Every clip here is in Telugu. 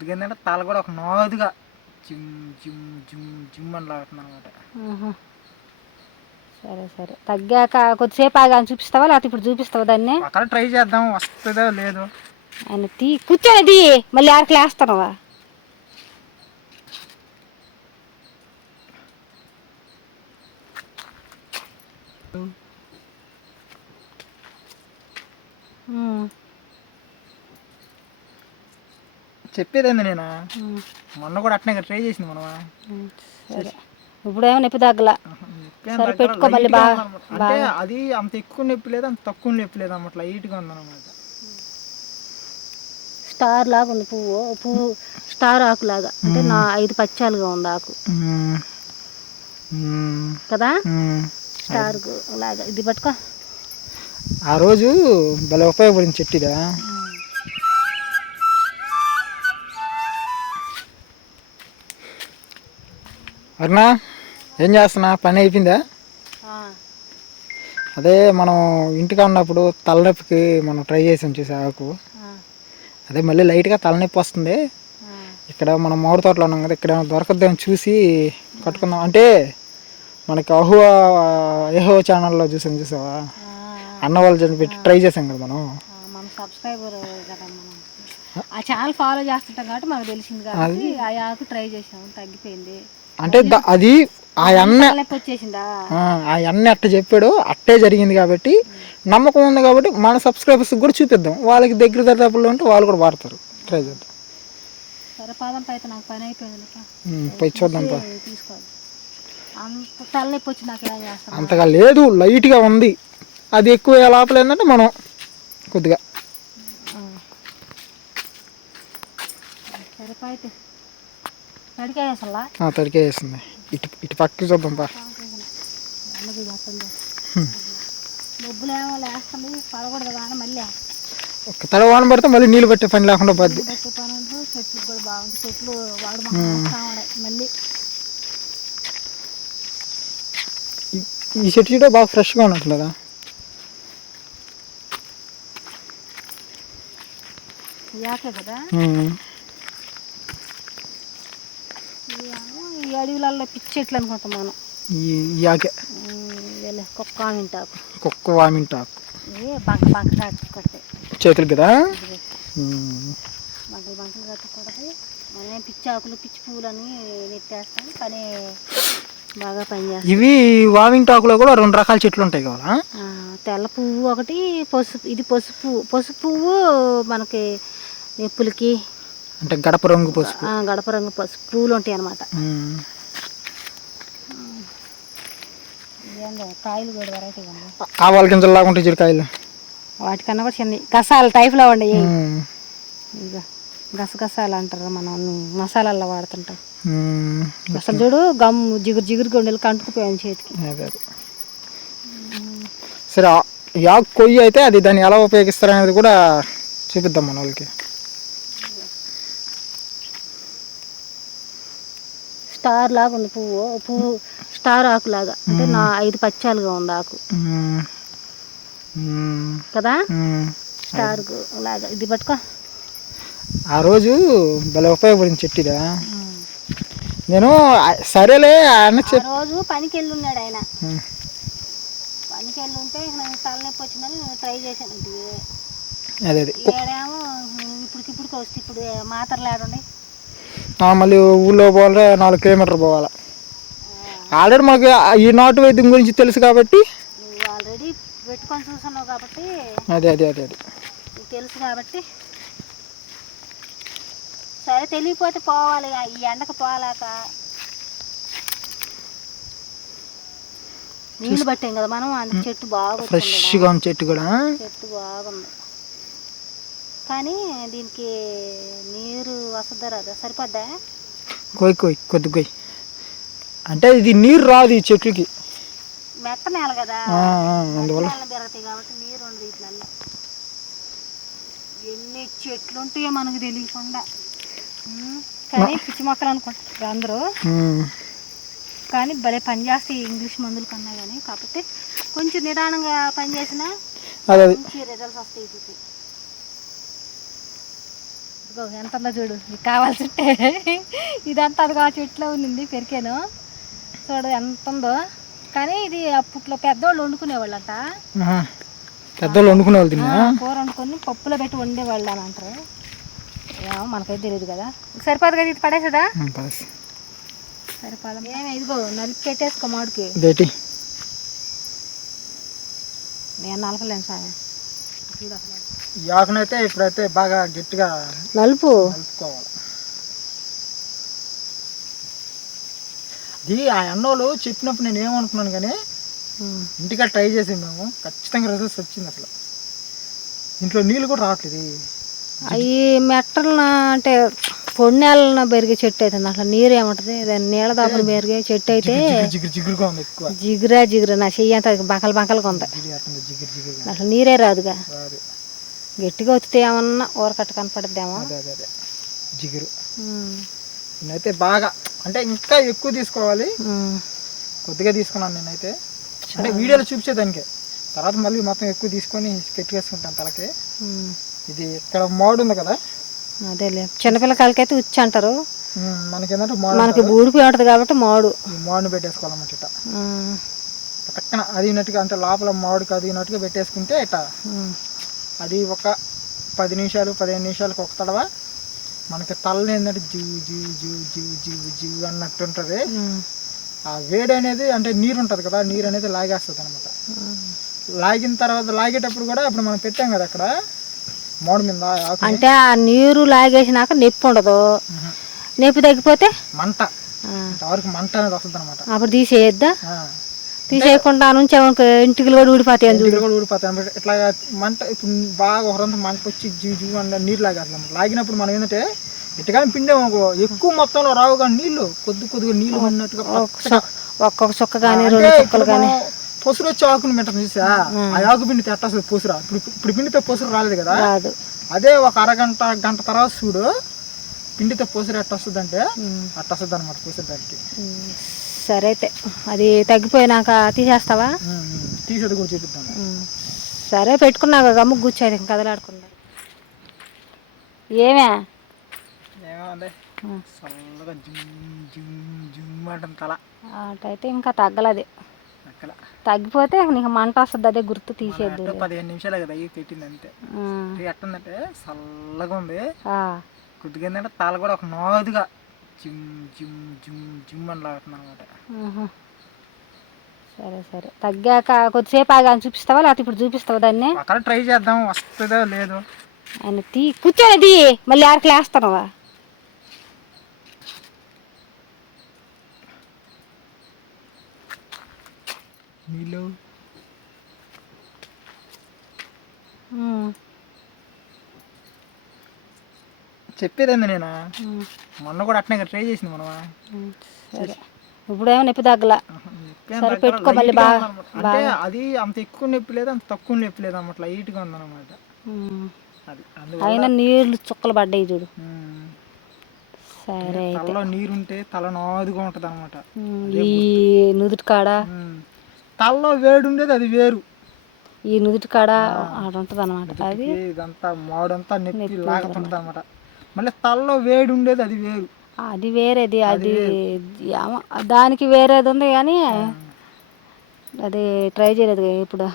కొద్దిగా ఏంటంటే తల కూడా ఒక నాదుగా జిమ్ జిమ్ జిమ్ జిమ్ అని లాగుతుంది అనమాట. సరే సరే, తగ్గాక కొద్దిసేపు ఆగాని చూపిస్తావా లేకపోతే ఇప్పుడు చూపిస్తావా దాన్ని? అక్కడ ట్రై చేద్దాం, వస్తుందో లేదో. ఆయన కూర్చొని మళ్ళీ ఆరికి లేస్తున్నావా? చెప్పేదేంది నేను మొన్న కూడా అట్నే ట్రై చేసింది మనం. సరే, ఇప్పుడేమో నొప్పి తగ్గలా. సరే పెట్టుకో మళ్ళీ బాగా. అంటే అది అంత ఎక్కువ నొప్పి లేదు, అంత తక్కువ నొప్పి లేదు అన్నమాట, లైట్గా ఉందన్నమాట. స్టార్ లాగా ఉంది పువ్వు స్టార్ ఆకు లాగా, అంటే 5 పచ్చాలుగా ఉంది ఆకు కదా, స్టార్ లాగా. ఇది పట్టుకో. ఆ రోజు భలే ఉపయోగపడింది చెట్టు ఇదా. అరుణా, ఏం చేస్తున్నా? పని అయిపోయిందా? అదే మనం ఇంటికి ఉన్నప్పుడు తలనొప్పికి మనం ట్రై చేసాం చూసా ఆకు. అదే మళ్ళీ లైట్గా తలనొప్పి వస్తుంది. ఇక్కడ మనం మామిడి తోటలో ఉన్నాం కదా, ఇక్కడ దొరకద్దాం చూసి కట్టుకుందాం అంటే మనకి ఏహో ఛానల్లో చూసావా, అన్న వాళ్ళు పెట్టి ట్రై చేసాం కదా మనం. మన సబ్స్క్రైబర్ కదా, మనం ఆ ఛానల్ ఫాలో చేస్తుంటాం కాబట్టి మనకు తెలిసింది కాబట్టి ఆ ఆకు ట్రై చేసాము, తగ్గిపోయింది. అంటే అది ఆ అన్న వచ్చేసిందా, ఆ అన్న అట్ట చెప్పాడు, అట్టే జరిగింది కాబట్టి నమ్మకం ఉంది కాబట్టి మన సబ్స్క్రైబర్స్ కూడా చూపిద్దాం, వాళ్ళకి దగ్గర దరిదాపుల్లో ఉంటే వాళ్ళు కూడా వాడతారు. ట్రై చేద్దాం. సరే పాదం పైతే నాకు పని అయిపోయింది, పోయి చూద్దాం. తీసుకోవాలి. అంత తలనొప్పి వచ్చి నాకు ఏం చేస్తాను? అంతగా లేదు, లైట్గా ఉంది. అది ఎక్కువ లోపల ఏంటంటే మనం కొద్దిగా సరిపోయితే తడికేసలా తడికేసింది. ఇటు పక్కకి చూద్దాం పా. డబ్బులు ఏమో లేస్తుంది, పడకూడదు కానీ మళ్ళీ ఒక తల వాన పడితే మళ్ళీ నీళ్ళు పట్టే పని లేకుండా పోద్ది. చెట్లు కూడా బాగుంది, చెట్లు వాడు మళ్ళీ. ఈ చెట్టు బాగా ఫ్రెష్గా ఉన్నట్లేదా? యాకే కదా, ఈ అడవులలో పిచ్చి చెట్లు అనుకుంటాం మనం. ఈ యాకే కుక్క వామింటాకు, బంక కట్టుకొడతాయి చేతులు కదా, బంకలు కట్టుకొడతాయి. మనం పిచ్చి ఆకులు పిచ్చి పువ్వులని నెట్టేస్తాం, కానీ బాగా పనిచేస్తాయి. ఇవి వామింగ్ టాకులో కూడా 2 రకాల చెట్లు ఉంటాయి కదా, తెల్ల పువ్వు ఒకటి, పసుపు. ఇది పసుపు పువ్వు మనకి నొప్పులకి, అంటే గడప రంగు పసుపు, పువ్వులు ఉంటాయి అన్నమాట. కాయలు కూడా వెరైటీగా ఉన్నాయి, ఆవాల గింజలు ఉంటాయి చూడు కాయలు, వాటికన్నా కూడా చిన్న గసాల టైప్లో ఉండయి. ఇక గసగసాలు అంటారు, మనం మసాలాల్లో వాడుతుంటాం. అసలు చూడు గమ్ము జిగురు గుండెలు కంటుకుపోయాను చేతికి. సరే, యాక్ కొయ్యి అయితే అది దాన్ని ఎలా ఉపయోగిస్తారనేది కూడా చూపిద్దాం మన వాళ్ళకి. స్టార్ లాగా ఉంది పువ్వు స్టార్ ఆకు లాగా, అంటే 5 పచ్చాలుగా ఉంది ఆకు కదా, స్టార్ లాగా. ఇది పట్టుకో. ఆ రోజు భలే ఉపయోగపడింది చెట్టు ఇదా. నేను సరేలే అన్న రోజు పనికి వెళ్ళి ఉన్నాడు ఆయన, పనికి వెళ్ళి ఉంటే నాకు తలనొప్పి వచ్చిందని ట్రై చేశాను. అదే ఏడేమో ఇప్పటికిప్పుడు వస్తే ఇప్పుడు మాత్రలు ఆడండి, మళ్ళీ ఊళ్ళో పోవాలి, 4 కిలోమీటర్లు పోవాలి. ఆల్రెడీ మాకు ఈ నాటు వైద్యం గురించి తెలుసు కాబట్టి, నువ్వు ఆల్రెడీ పెట్టుకొని చూస్తున్నావు కాబట్టి, అదే తెలుసు కాబట్టి. సరే, తెలియకపోతే పోవాలి, ఈ ఎండకు పోలేక నీళ్ళు పట్టాం కదా మనం. అందుకు చెట్టు బాగా ఫ్రెష్గా ఉంది, చెట్టు బాగుంది. కానీ దీనికి నీరు వస్తుందా రాదా, సరిపోద్దా? కొద్ది అంటే ఇది నీరు రాదు ఈ చెట్లకి, మెట్ట నేల కదా, అందువల్ల పెరుగుతాయి కాబట్టి నీరు ఉండదు వీటిలలో. ఎన్ని చెట్లు ఉంటాయో మనకు తెలియకుండా, కానీ పిచ్చి మొక్కలు అనుకుంటారు అందరూ, కానీ భలే పని చేస్తాయి ఇంగ్లీష్ మందుల కన్నా. కానీ కాకపోతే కొంచెం నిదానంగా పనిచేసినా మంచి రిజల్ట్స్ వస్తాయి. ఎంత ఉందో చూడు, నీకు కావాల్సింటే ఇదంతా అది కావచ్చు చెట్లో ఉంది పెరికాను చూడు ఎంత ఉందో. కానీ ఇది అప్పట్లో పెద్దవాళ్ళు వండుకునేవాళ్ళంట. పెద్దవాళ్ళు వండుకునేవాళ్ళు తిన్నా కూర వండుకొని పప్పులో పెట్టి వండేవాళ్ళు అని అంటారు. ఏమో మనకైతే తెలియదు కదా. సరిపోదు కదా ఇది, పడేసేదా? సరిపోదా? ఏమి ఇదిగో నలిపి పెట్టేసుకో మామిడికి. నేను నలపలేను సార్. ఈ ఆకునైతే ఇప్పుడైతే బాగా గట్టిగా నలుపుకోవాలి. ఇది ఆ అన్నోళ్ళు చెప్పినప్పుడు నేను ఏమనుకున్నాను కానీ ఇంటికా ట్రై చేసి మేము ఖచ్చితంగా రిజల్ట్స్ వచ్చింది. అసలు ఇంట్లో నీళ్ళు కూడా రావట్లేదు. అవి మెట్టలను అంటే పొడి నేలన పెరిగే చెట్టు అవుతుంది. అట్లా నీరు ఏముంటుంది, దాని నీళ్ళ దాపలు పెరిగే చెట్టు అయితే జిగురా నా చెయ్యి అంత బంకలు బంకలుగా ఉంది. అట్లా నీరే రాదుగా, గట్టిగా వచ్చితే ఏమన్నా ఊరకట్ట కనపడుద్దేమో. జిగురు నేనైతే బాగా అంటే ఇంకా ఎక్కువ తీసుకోవాలి. కొద్దిగా తీసుకున్నాను నేనైతే, అంటే వీడియోలో చూపించేదానికే. తర్వాత మళ్ళీ మొత్తం ఎక్కువ తీసుకొని పెట్టుకేసుకుంటాను తలకి. ఇది ఇక్కడ మామిడి ఉంది కదా, అదేలే చిన్నపిల్లకాయలకైతే ఉచ్చి అంటారు. మనకేంటంటే మనకి ఊడిపోయి ఉంటుంది కాబట్టి మామిడిని పెట్టేసుకోవాలన్నమాట. ఇట్లా పక్కన అదినట్టుగా, అంటే లోపల మామిడికి అదినట్టుగా పెట్టేసుకుంటే ఇట్లా అది ఒక 10 నిమిషాలు 15 నిమిషాలకు ఒక తడవ మనకి తలని ఏంటంటే జీవు జీవు జీవు జీవు జీవు జీవు అన్నట్టు ఉంటుంది. ఆ వేడి అనేది అంటే నీరు ఉంటుంది కదా, నీరు అనేది లాగేస్తుంది అనమాట. లాగిన తర్వాత లాగేటప్పుడు కూడా ఇప్పుడు మనం పెట్టాం కదా అక్కడ మామిడి మీద అంటే ఆ నీరు లాగేసినాక నొప్పి ఉండదు. నొప్పి తగ్గిపోతే మంట, వరకు మంట అనేది వస్తుంది అనమాట. అప్పుడు తీసేయద్దా? తీసేయకుండా నుంచి ఇంటికి కూడా ఊడిపోతాయి. ఊడిపోతాయి ఇట్లా మంట. ఇప్పుడు బాగా ఒకరంతా మంట వచ్చి జీవు జీవు అన్న నీరు లాగేస్తాం. లాగినప్పుడు మనం ఏంటంటే ఇటుగా పిండే ఎక్కువ మొత్తంలో రావు కానీ నీళ్లు కొద్దిగా నీళ్లు ఉన్నట్టుగా ఒక్కొక్క చుక్క కానీ 2 చుక్కలు కానీ పొసురు వచ్చి ఆకుని పెట్టడం చూసా. ఆ ఆకు పిండితే ఎట్ట వస్తుంది పొసురా? ఇప్పుడు పిండితే పొసురు రాలేదు కదా, అదే ఒక అరగంట గంట తర్వాత చూడు పిండితే పొసురు ఎట్ట వస్తుంది అంటే అట్ట వస్తుంది అనమాట పొసురు దానికి. సరే అయితే అది తగ్గిపోయినాక తీసేస్తావా? తీసేది కూడా చూపిద్దాం. సరే పెట్టుకున్నాక గమ్ము కూర్చోది ఇంకా కదలాడుకుందా. ఏమే చల్లగా జిమ్ అంటుంది తల. అటైతే ఇంకా తగ్గలది. తగ్గిపోతే నీకు మంట వస్తుంది, అదే గుర్తు తీసేద్దు. 15 నిమిషాలు కదా అయ్యి పెట్టింది అంతే. ఎట్టుందంటే చల్లగా ఉంది. కొద్దిగా ఏంటంటే తల కూడా ఒక నాదుగా జిమ్ జిమ్ జిమ్ జిమ్ అని లాగుతుంది అనమాట. సరే సరే తగ్గాక కొద్దిసేపు ఆగా చూపిస్తావా లేకపోతే ఇప్పుడు చూపిస్తావా దాన్ని? అక్కడ ట్రై చేద్దాం వస్తుందో లేదు. ఆయన కూర్చోనేది మళ్ళీ ఆరికి లేస్తున్నావా? నీళ్ళు చెప్పేదండి నేను మొన్న కూడా అట్నే ట్రై చేసింది మనమా. సరే ఇప్పుడేమో నొప్పి తగ్గల. సరే పెట్టుకో మళ్ళీ బాగా. అంటే అది అంత ఎక్కువ నొప్పి లేదు అంత తక్కువ నొప్పి లేదు అన్నమాట, లైట్గా ఉందన్నమాట. అయినా నీళ్ళు చుక్కలు పడ్డాయి చూడు. సరే తలలో నీరుంటే తల నాదుగా ఉంటుంది అనమాట. ఈ నుదుటి కాడ తలలో వేడి ఉండేది అది వేరు, ఈ నుదుటి కాడ ఆడ ఉంటుంది అనమాట. అది ఇదంతా మాడంతా నొప్పి లాగుతుంటుంది అనమాట. మళ్ళీ తలలో వేడి ఉండేది అది వేరు, అది వేరేది. అది దానికి వేరేది ఉంది కానీ అది ట్రై చేయలేదు ఇప్పుడు.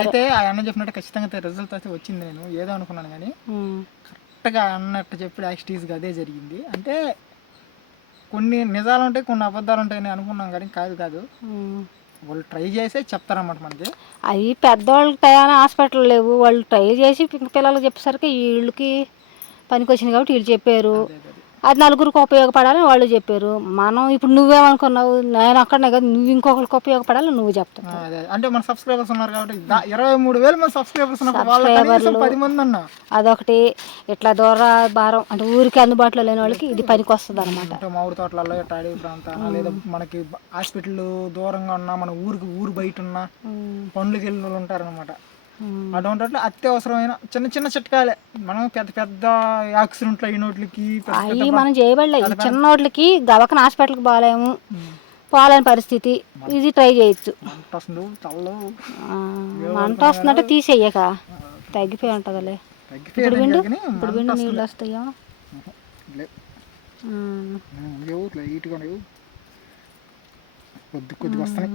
అయితే ఆ అన్న చెప్పినట్టు ఖచ్చితంగా రిజల్ట్ అయితే వచ్చింది. నేను ఏదో అనుకున్నాను కానీ కరెక్ట్గా అన్నట్టు చెప్పి యాక్టివ్గా అదే జరిగింది. అంటే కొన్ని నిజాలు ఉంటాయి కొన్ని అబద్ధాలు ఉంటాయని అనుకున్నాం కానీ కాదు వాళ్ళు ట్రై చేసే చెప్తారన్నమాట మనకి. అవి పెద్దవాళ్ళకి టయానా హాస్పిటల్ లేవు, వాళ్ళు ట్రై చేసి పిల్లలకు చెప్పేసరికి వీళ్ళకి పనికి వచ్చింది కాబట్టి వీళ్ళు చెప్పారు. అది నలుగురికి ఉపయోగపడాలని వాళ్ళు చెప్పారు. మనం ఇప్పుడు నువ్వేమనుకున్నావు, నేను అక్కడనే కదా, నువ్వు ఇంకొకరికి ఉపయోగపడాలని నువ్వు చెప్తావు. అంటే మన సబ్స్క్రైబర్స్ ఉన్నారు కాబట్టి 23,000 మంది సబ్స్క్రైబర్స్ ఉన్నారు. 10 మంది అన్నా అదొకటి. ఇట్లా దూర భారం అంటే ఊరికి అందుబాటులో లేని వాళ్ళకి ఇది పనికి వస్తుంది అనమాట. మామిడి తోటలలో అడవి ప్రాంతాలు లేదా మనకి హాస్పిటల్ దూరంగా ఉన్నా, మన ఊరు బయట ఉన్నా పండ్లకి వెళ్ళిన వాళ్ళు ఉంటారనమాట. అటువంటి అత్యవసరమైన చిన్న చిన్న చిట్కాలే. మనం పెద్ద పెద్ద యాక్సిడెంట్లు అయినోట్లకి అవి మనం చేయబడలేదు. చిన్నోట్లకి గవకన హాస్పిటల్కి పోలేని పరిస్థితి, ఇది ట్రై చేయొచ్చు. తలలో మంట వస్తుందంటే తీసేయక తగ్గిపోయి ఉంటుందిలే. ఇప్పుడు విండు నీళ్ళు వస్తాయో లేవు లైట్గా లేవు, కొద్దిగా వస్తాయి,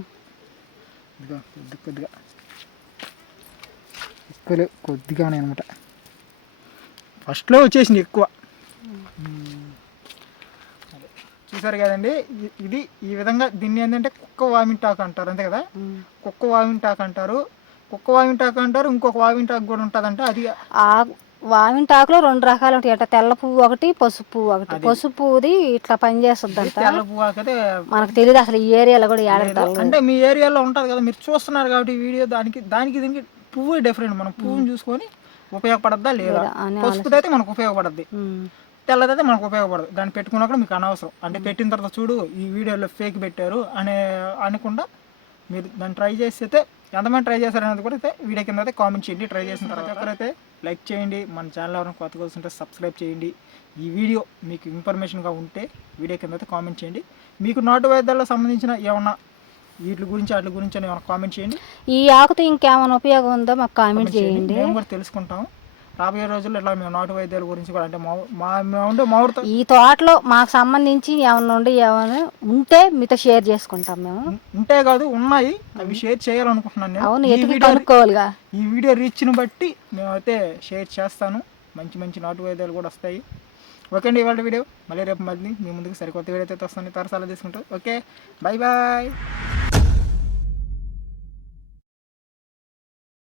ఇదిగా కొద్దిగా ఎక్కువ లేవు, కొద్దిగానే అనమాట. ఫస్ట్లో వచ్చేసింది ఎక్కువ. చూసారు కదండి, ఇది ఈ విధంగా దీన్ని ఏంటంటే కుక్క వామింటాకు అంటారు, అంతే కదా. కుక్క వామింటాకు అంటారు, ఇంకొక వామింటాకు కూడా ఉంటుందంట. అది వామింటాకులో 2 రకాలు ఉంటాయి అట, తెల్ల పువ్వు ఒకటి, పసుపు పువ్వు ఒకటి. పసుపు పువ్వుది ఇట్లా పని చేస్తుంది అంట. తెల్ల పువ్వు అయితే మనకు తెలియదు అసలు ఈ ఏరియాలో కూడా ఏడాడతారు. అంటే మీ ఏరియాలో ఉంటుంది కదా, మీరు చూస్తున్నారు కాబట్టి ఈ వీడియో. దానికి దీనికి పువ్వు డిఫరెంట్. మనం పువ్వుని చూసుకొని ఉపయోగపడద్దా లేదా, పసుపుదైతే మనకు ఉపయోగపడద్ది, తెల్లదైతే మనకు ఉపయోగపడదు. దాన్ని పెట్టుకున్నప్పుడు మీకు అనవసరం. అంటే పెట్టిన తర్వాత చూడు ఈ వీడియోలో ఫేక్ పెట్టారు అనకుండా మీరు దాన్ని ట్రై చేస్తే, ఎంతమంది ట్రై చేశారనేది కూడా అయితే వీడియో కింద అయితే కామెంట్ చేయండి. ట్రై చేసిన తర్వాత ఒకరైతే లైక్ చేయండి, మన ఛానల్ ఎవరైనా కొత్తగా వస్తుంటే సబ్స్క్రైబ్ చేయండి. ఈ వీడియో మీకు ఇన్ఫర్మేషన్గా ఉంటే వీడియో కింద అయితే కామెంట్ చేయండి. మీకు నాటు వైద్యాలకు సంబంధించిన ఏమన్నా వాటి గురించి ఏమైనా కామెంట్ చేయండి. ఈ ఆకుతో ఇంకేమైనా ఉపయోగం ఉందో మాకు కామెంట్ చేయండి, మేము కూడా తెలుసుకుంటాం. రాబోయే రోజుల్లో ఇట్లా మేము నాటు వైద్యాల గురించి కూడా, అంటే మా ఈ తోటలో మాకు సంబంధించి ఏమైనా ఉంటే మీతో షేర్ చేసుకుంటాం. మేము ఉంటే కాదు ఉన్నాయి, అవి షేర్ చేయాలనుకుంటున్నాను నేను. అవును, ఎత్తుకు కనుక్కోవాలిగా. ఈ వీడియో రీచ్ని బట్టి మేమైతే షేర్ చేస్తాను. మంచి నాటు వైద్యాలు కూడా వస్తాయి. ఓకే అండి, ఇవాళ వీడియో మళ్ళీ రేపు మీ ముందుకు సరికొత్త వీడియో అయితే వస్తాను. తరసాల తీసుకుంటారు. Okay, bye.